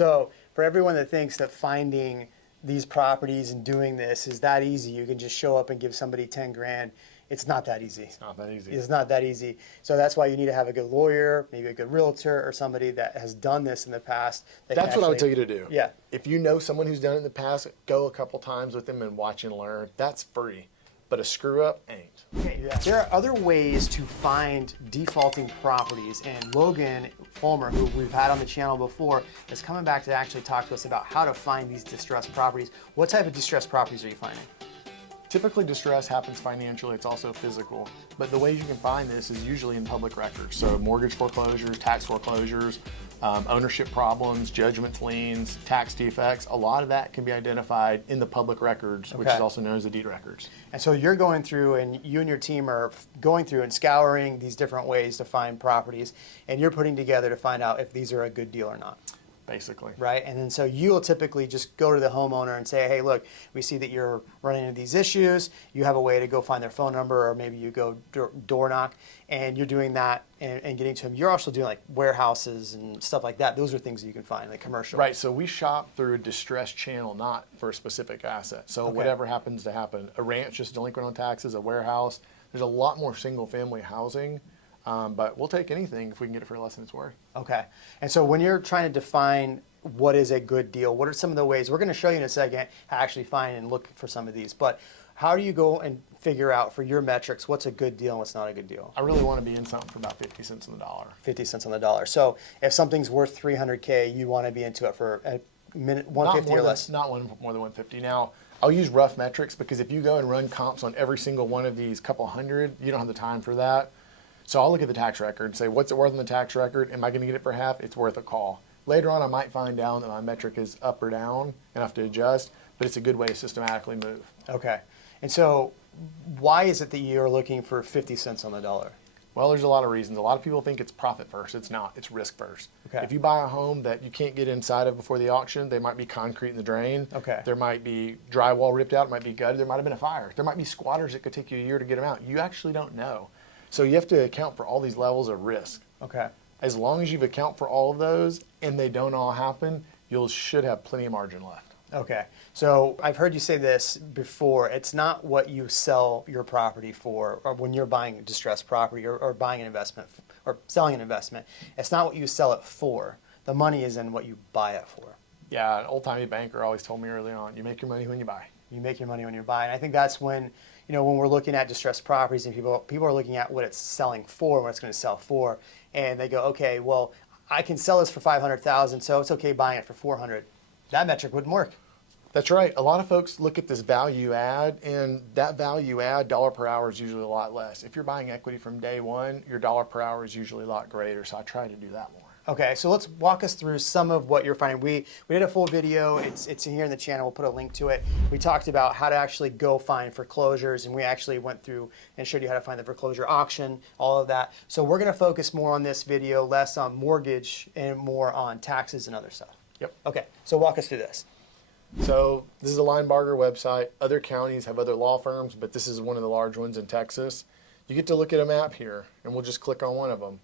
So for everyone that thinks that finding these properties and doing this is that easy, you can just show up and give somebody 10 grand. It's not that easy. It's not that easy. It's not that easy. So that's why you need to have a good lawyer, maybe a good realtor, or somebody that has done this in the past. That's what I would tell you to do. Yeah. If you know someone who's done it in the past, go a couple times with them and watch and learn. That's free. But a screw up ain't. Okay, yeah. There are other ways to find defaulting properties, and Logan Fulmer, who we've had on the channel before, is coming back to actually talk to us about how to find these distressed properties. What type of distressed properties are you finding? Typically distress happens financially, it's also physical. But the ways you can find this is usually in public records. So mortgage foreclosures, tax foreclosures, ownership problems, judgments, liens, tax defects, a lot of that can be identified in the public records, which is also known as the deed records. And so you're going through, and you and your team are going through and scouring these different ways to find properties, and you're putting together to find out if these are a good deal or not. Basically. Right, and then so you'll typically just go to the homeowner and say, hey, look, we see that you're running into these issues. You have a way to go find their phone number, or maybe you go door knock, and you're doing that and getting to them. You're also doing like warehouses and stuff like that. Those are things that you can find, like commercial. Right, so we shop through a distressed channel, not for a specific asset. So whatever happens to happen, a ranch just delinquent on taxes, a warehouse, there's a lot more single family housing. But we'll take anything if we can get it for less than it's worth. Okay. And so when you're trying to define what is a good deal, what are some of the ways, we're going to show you in a second how to actually find and look for some of these, but how do you go and figure out for your metrics what's a good deal and what's not a good deal? I really want to be in something for about 50 cents on the dollar. 50 cents on the dollar. So if something's worth 300K, you want to be into it for a minute, 150 or less? Not more than 150. Now, I'll use rough metrics because if you go and run comps on every single one of these couple hundred, you don't have the time for that. So I'll look at the tax record and say, what's it worth on the tax record? Am I going to get it for half? It's worth a call. Later on, I might find out that my metric is up or down and I have to adjust, but it's a good way to systematically move. Okay. And so why is it that you're looking for 50 cents on the dollar? Well, there's a lot of reasons. A lot of people think it's profit first. It's not. It's risk first. Okay. If you buy a home that you can't get inside of before the auction, there might be concrete in the drain. Okay. There might be drywall ripped out. It might be gutted. There might have been a fire. There might be squatters that could take you a year to get them out. You actually don't know. So you have to account for all these levels of risk. Okay. As long as you account for all of those and they don't all happen, you should have plenty of margin left. Okay. So I've heard you say this before. It's not what you sell your property for, or when you're buying a distressed property or buying an investment or selling an investment. It's not what you sell it for. The money is in what you buy it for. Yeah, an old-timey banker always told me early on, you make your money when you buy. You make your money when you buy. And I think that's when, you know, when we're looking at distressed properties and people are looking at what it's selling for, what it's going to sell for, and they go, okay, well, I can sell this for $500,000, so it's okay buying it for $400,000. That metric wouldn't work. That's right. A lot of folks look at this value add, and that value add, dollar per hour, is usually a lot less. If you're buying equity from day one, your dollar per hour is usually a lot greater, so I try to do that more. Okay, so let's walk us through some of what you're finding. We did a full video. It's here in the channel. We'll put a link to it. We talked about how to actually go find foreclosures, and we actually went through and showed you how to find the foreclosure auction, all of that. So we're going to focus more on this video, less on mortgage and more on taxes and other stuff. Yep. Okay, so walk us through this. So this is a Linebarger website. Other counties have other law firms, but this is one of the large ones in Texas. You get to look at a map here, and we'll just click on one of them.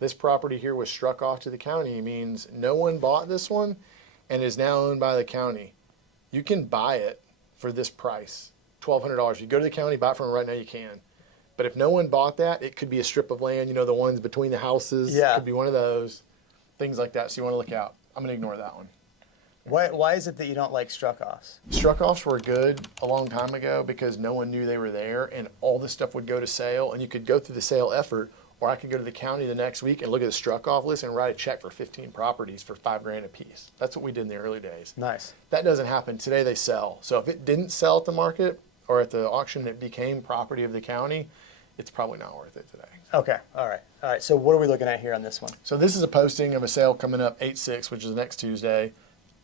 This property here was struck off to the county. It means no one bought this one and is now owned by the county. You can buy it for this price, $1,200. You go to the county, buy it from them right now, you can. But if no one bought that, it could be a strip of land, you know, the ones between the houses. Yeah. It could be one of those, things like that. So you want to look out. I'm going to ignore that one. Why is it that you don't like struck-offs? Struck-offs were good a long time ago because no one knew they were there, and all this stuff would go to sale, and you could go through the sale effort, or I could go to the county the next week and look at the struck-off list and write a check for 15 properties for $5,000 a piece. That's what we did in the early days. Nice. That doesn't happen. Today they sell. So if it didn't sell at the market or at the auction, it became property of the county, it's probably not worth it today. Okay, all right. All right, so what are we looking at here on this one? So this is a posting of a sale coming up 8/6, which is next Tuesday.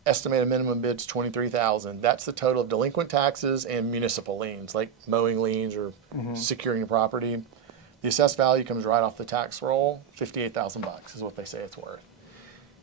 Estimated minimum bid's $23,000. That's the total of delinquent taxes and municipal liens, like mowing liens or securing a property. The assessed value comes right off the tax roll. $58,000 is what they say it's worth.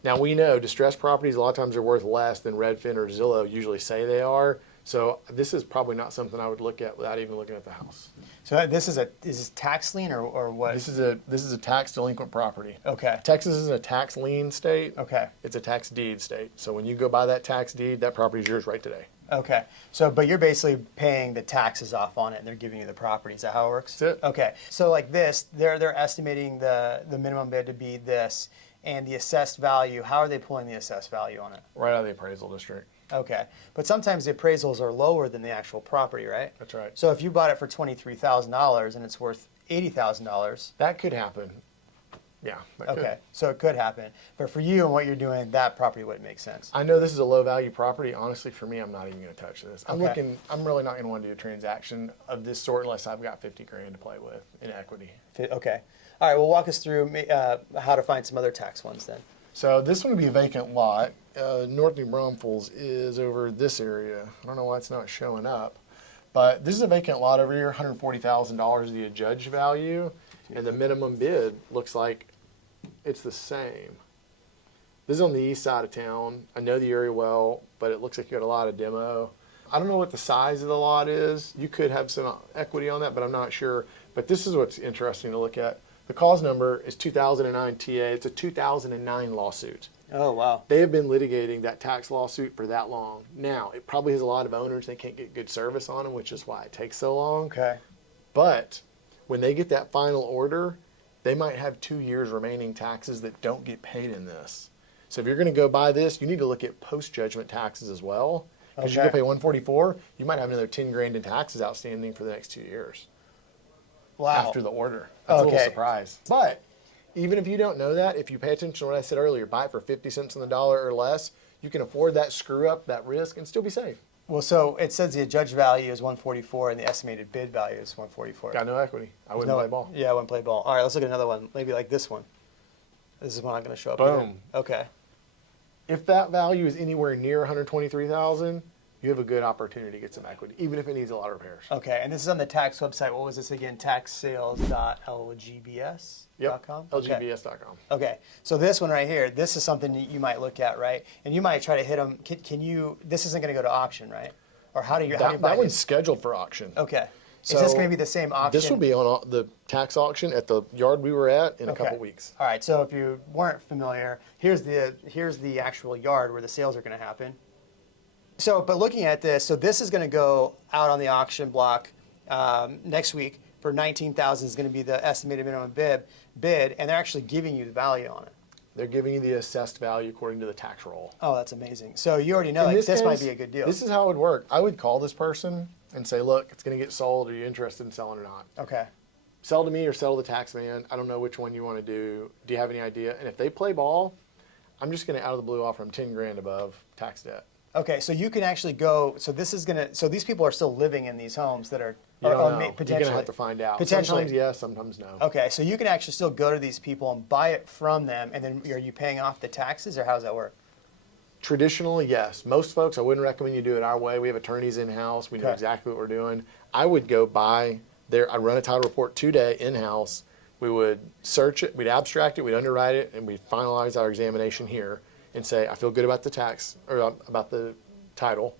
Now we know distressed properties a lot of times are worth less than Redfin or Zillow usually say they are. So this is probably not something I would look at without even looking at the house. So this is is tax lien or what? This is a tax delinquent property. Okay. Texas isn't a tax lien state. Okay. It's a tax deed state. So when you go buy that tax deed, that property is yours right today. Okay. So, but you're basically paying the taxes off on it, and they're giving you the property. Is that how it works? That's it. Okay. So, like this, they're estimating the minimum bid to be this, and the assessed value. How are they pulling the assessed value on it? Right out of the appraisal district. Okay. But sometimes the appraisals are lower than the actual property, right? That's right. So if you bought it for $23,000 and it's worth $80,000. That could happen. Yeah. That could. Okay. So it could happen. But for you and what you're doing, that property wouldn't make sense. I know this is a low value property. Honestly, for me, I'm not even going to touch this. I'm Okay. really not going to want to do a transaction of this sort unless I've got 50 grand to play with in equity. Okay. All right. Well, walk us through how to find some other tax ones then. So this one would be a vacant lot. North New Braunfels is over this area. I don't know why it's not showing up, but this is a vacant lot over here. $140,000 is the adjudged value, and the minimum bid looks like it's the same. This is on the east side of town. I know the area well, but it looks like you got a lot of demo. I don't know what the size of the lot is. You could have some equity on that, but I'm not sure. But this is what's interesting to look at. The cause number is 2009 TA. It's a 2009 lawsuit. Oh, wow. They have been litigating that tax lawsuit for that long. Now, it probably has a lot of owners. They can't get good service on them, which is why it takes so long. Okay. But when they get that final order, they might have 2 years remaining taxes that don't get paid in this. So if you're going to go buy this, you need to look at post-judgment taxes as well. Because you're going to pay 144, you might have another 10 grand in taxes outstanding for the next 2 years. Wow. After the order. That's a Okay. little surprise. But even if you don't know that, if you pay attention to what I said earlier, buy it for 50 cents on the dollar or less, you can afford that screw up, that risk, and still be safe. Well, so it says the adjudged value is 144 and the estimated bid value is 144. Got no equity. I wouldn't play ball. Yeah, I wouldn't play ball. All right, let's look at another one. Maybe like this one. This is one I'm going to show up. Boom. Here. Okay. If that value is anywhere near 123,000, you have a good opportunity to get some equity, even if it needs a lot of repairs. Okay, and this is on the tax website. What was this again? Taxsales.lgbs.com? LGBS.com. Okay, so this one right here, this is something that you might look at, right? And you might try to hit them. Can you? This isn't going to go to auction, right? Or how do you? How do you buy That one's this? scheduled for auction. Okay. Is So this going to be the same auction? This will be on the tax auction at the yard we were at in a couple weeks. All right. So if you weren't familiar, here's the actual yard where the sales are going to happen. So, but looking at this, so this is going to go out on the auction block next week for $19,000 is going to be the estimated minimum bid, and they're actually giving you the value on it. They're giving you the assessed value according to the tax roll. Oh, that's amazing. So you already know In like, this might case, be a good deal. This is how it would work. I would call this person and say, look, it's going to get sold. Are you interested in selling or not? Okay. Sell to me or sell to the tax man. I don't know which one you want to do. Do you have any idea? And if they play ball, I'm just going to out of the blue offer them 10 grand above tax debt. Okay, so you can actually go. So this is gonna. So these people are still living in these homes that are. You don't know. Potentially. You're going to have to find out. Potentially. Sometimes yes, sometimes no. Okay, so you can actually still go to these people and buy it from them, and then are you paying off the taxes, or how does that work? Traditionally, yes. Most folks, I wouldn't recommend you do it our way. We have attorneys in-house. We know Okay. exactly what we're doing. I would go buy there. I run a title report today in-house. We would search it, we'd abstract it, we'd underwrite it, and we'd finalize our examination here and say, I feel good about the tax, or about the title.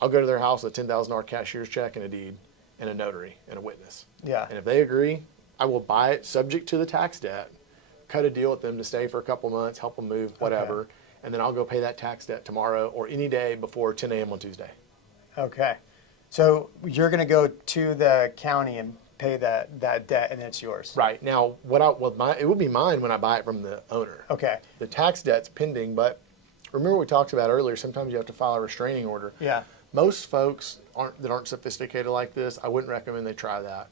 I'll go to their house with a $10,000 cashier's check and a deed and a notary and a witness. Yeah. And if they agree, I will buy it subject to the tax debt, cut a deal with them to stay for a couple months, help them move, whatever, Okay. and then I'll go pay that tax debt tomorrow or any day before 10 a.m. on Tuesday. Okay, so you're going to go to the county and pay that debt, and then it's yours. Right. Now, it will be mine when I buy it from the owner. Okay. The tax debt's pending, but remember we talked about earlier, sometimes you have to file a restraining order. Yeah. Most folks that aren't sophisticated like this, I wouldn't recommend they try that.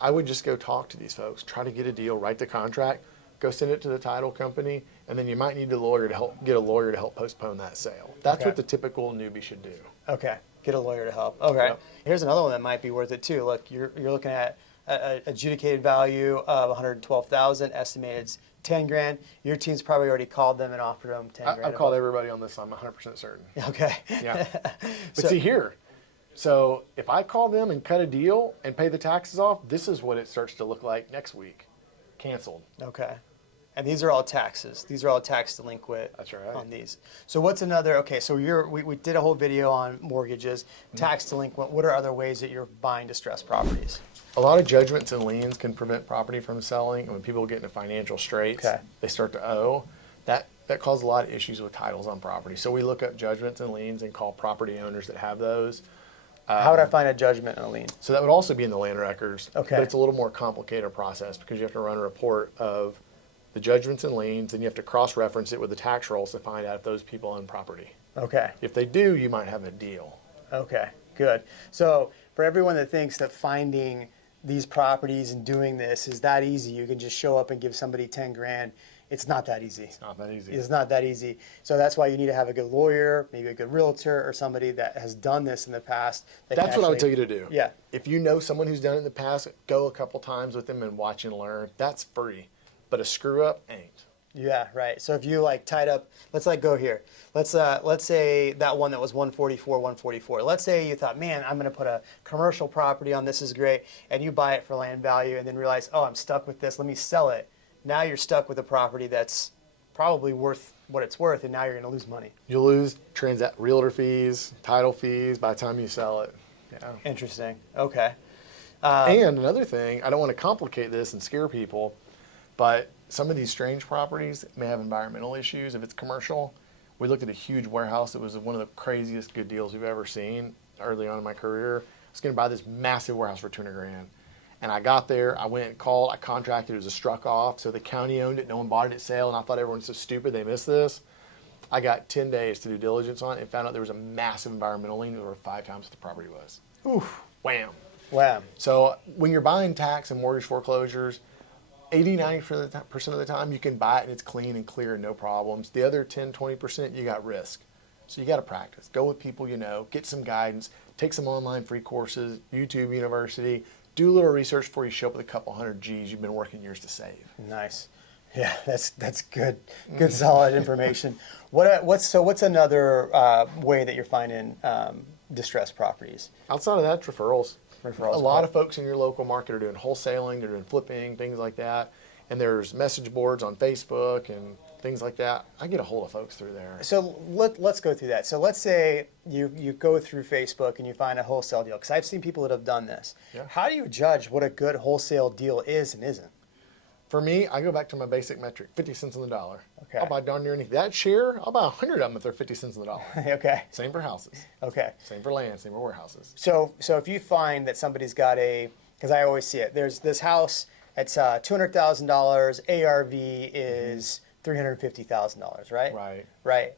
I would just go talk to these folks, try to get a deal, write the contract, go send it to the title company, and then you might need a lawyer to help postpone that sale. That's Okay. what the typical newbie should do. Okay. Get a lawyer to help. Okay. Yep. Here's another one that might be worth it too. Look, you're looking at a adjudicated value of 112,000, estimated 10 grand. Your team's probably already called them and offered them 10 grand. I've called everybody on this. I'm 100% certain. Okay. Yeah. But So- see here, so if I call them and cut a deal and pay the taxes off, this is what it starts to look like next week. Canceled. Okay. And these are all taxes. These are all tax delinquent. That's right. On these. So what's another? Okay, so we did a whole video on mortgages, tax delinquent. What are other ways that you're buying distressed properties? A lot of judgments and liens can prevent property from selling. And when people get into financial straits, Okay. they start to owe. That causes a lot of issues with titles on property. So we look up judgments and liens and call property owners that have those. How would I find a judgment and a lien? So that would also be in the land records. Okay. But it's a little more complicated process because you have to run a report of the judgments and liens, and you have to cross-reference it with the tax rolls to find out if those people own property. Okay. If they do, you might have a deal. Okay, good. So for everyone that thinks that finding these properties and doing this is that easy, you can just show up and give somebody 10 grand. It's not that easy. It's not that easy. It's not that easy. So that's why you need to have a good lawyer, maybe a good realtor, or somebody that has done this in the past. That's what I would tell you to do. Yeah. If you know someone who's done it in the past, go a couple times with them and watch and learn. That's free. But a screw up ain't. Yeah, right. So if you like tied up, let's like go here. Let's say that one that was 144. Let's say you thought, man, I'm going to put a commercial property on. This is great, and you buy it for land value, and then realize, oh, I'm stuck with this. Let me sell it. Now you're stuck with a property that's probably worth what it's worth, and now you're going to lose money. You'll lose realtor fees, title fees by the time you sell it. Yeah. Interesting. Okay. And another thing, I don't want to complicate this and scare people, but some of these strange properties may have environmental issues if it's commercial. We looked at a huge warehouse that was one of the craziest good deals we've ever seen early on in my career. I was going to buy this massive warehouse for 200 grand. And I got there, I went and called, I contracted, it was a struck off, so the county owned it, no one bought it at sale, and I thought everyone's so stupid, they missed this. I got 10 days to do diligence on it and found out there was a massive environmental lien that was 5 times what the property was. Oof, wham. Wow. So when you're buying tax and mortgage foreclosures, 80-90% of the time you can buy it and it's clean and clear and no problems. The other 10-20% you got risk. So you got to practice. Go with people you know, get some guidance, take some online free courses, YouTube University, do a little research before you show up with a couple hundred G's you've been working years to save. Nice. Yeah, that's good solid information. What's another way that you're finding distressed properties? Outside of that, referrals. Referrals. A lot of folks in your local market are doing wholesaling, they're doing flipping, things like that. And there's message boards on Facebook and things like that. I get a hold of folks through there. So let's go through that. So let's say you go through Facebook and you find a wholesale deal, because I've seen people that have done this. Yeah. How do you judge what a good wholesale deal is and isn't? For me, I go back to my basic metric, 50 cents on the dollar. Okay. I'll buy darn near anything. That share, I'll buy 100 of them if they're 50 cents on the dollar. Okay. Same for houses. Okay. Same for land, same for warehouses. So if you find that somebody's got because I always see it, there's this house, it's $200,000, ARV is $350,000, right? Right. Right.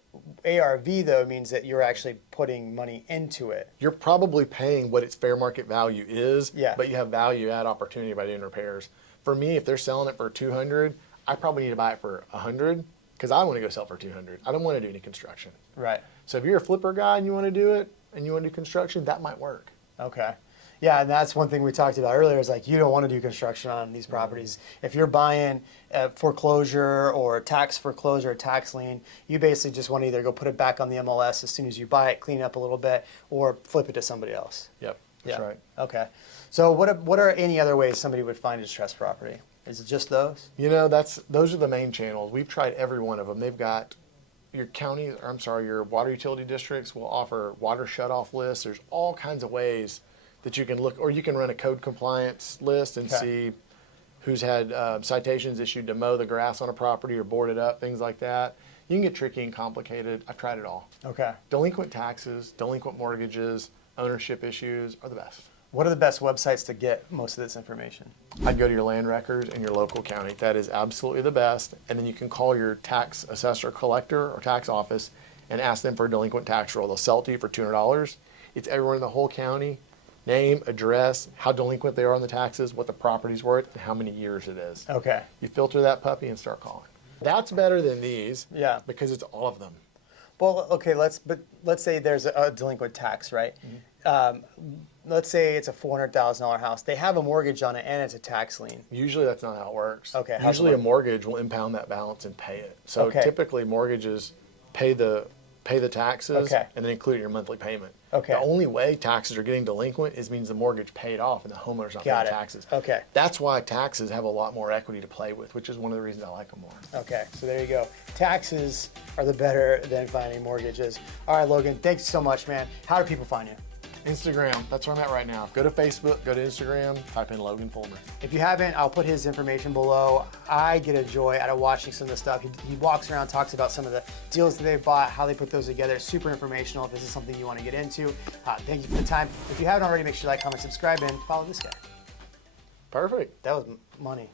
ARV though means that you're actually putting money into it. You're probably paying what its fair market value is, Yeah. but you have value add opportunity by doing repairs. For me, if they're selling it for 200, I probably need to buy it for 100 because I want to go sell for 200. I don't want to do any construction. Right. So if you're a flipper guy and you want to do it and you want to do construction, that might work. Okay. Yeah, and that's one thing we talked about earlier is like you don't want to do construction on these properties. If you're buying a foreclosure or a tax foreclosure, a tax lien, you basically just want to either go put it back on the MLS as soon as you buy it, clean it up a little bit, or flip it to somebody else. Yep, that's right. Okay. So what are any other ways somebody would find a distressed property? Is it just those? You know, those are the main channels. We've tried every one of them. They've got your water utility districts will offer water shutoff lists. There's all kinds of ways that you can look, or you can run a code compliance list and see who's had citations issued to mow the grass on a property or board it up, things like that. You can get tricky and complicated. I've tried it all. Okay. Delinquent taxes, delinquent mortgages, ownership issues are the best. What are the best websites to get most of this information? I'd go to your land records in your local county. That is absolutely the best. And then you can call your tax assessor, collector, or tax office and ask them for a delinquent tax roll. They'll sell it to you for $200. It's everyone in the whole county. Name, address, how delinquent they are on the taxes, what the property's worth, and how many years it is. Okay. You filter that puppy and start calling. That's better than these. Yeah. Because it's all of them. Well, okay, let's say there's a delinquent tax, right? Let's say it's a $400,000 house. They have a mortgage on it and it's a tax lien. Usually that's not how it works. Okay, how's it Usually a work? mortgage will impound that balance and pay it. So Okay. typically mortgages pay the taxes Okay. and then include it in your monthly payment. Okay. The only way taxes are getting delinquent means the mortgage paid off and the homeowner's not Got paying it. taxes. Okay. That's why taxes have a lot more equity to play with, which is one of the reasons I like them more. Okay, so there you go. Taxes are the better than finding mortgages. All right, Logan, thanks so much, man. How do people find you? Instagram. That's where I'm at right now. Go to Facebook, go to Instagram, type in Logan Fulmer. If you haven't, I'll put his information below. I get a joy out of watching some of the stuff. He walks around, talks about some of the deals that they bought, how they put those together. Super informational if this is something you want to get into. Thank you for the time. If you haven't already, make sure you like, comment, subscribe, and follow this guy. Perfect. That was money.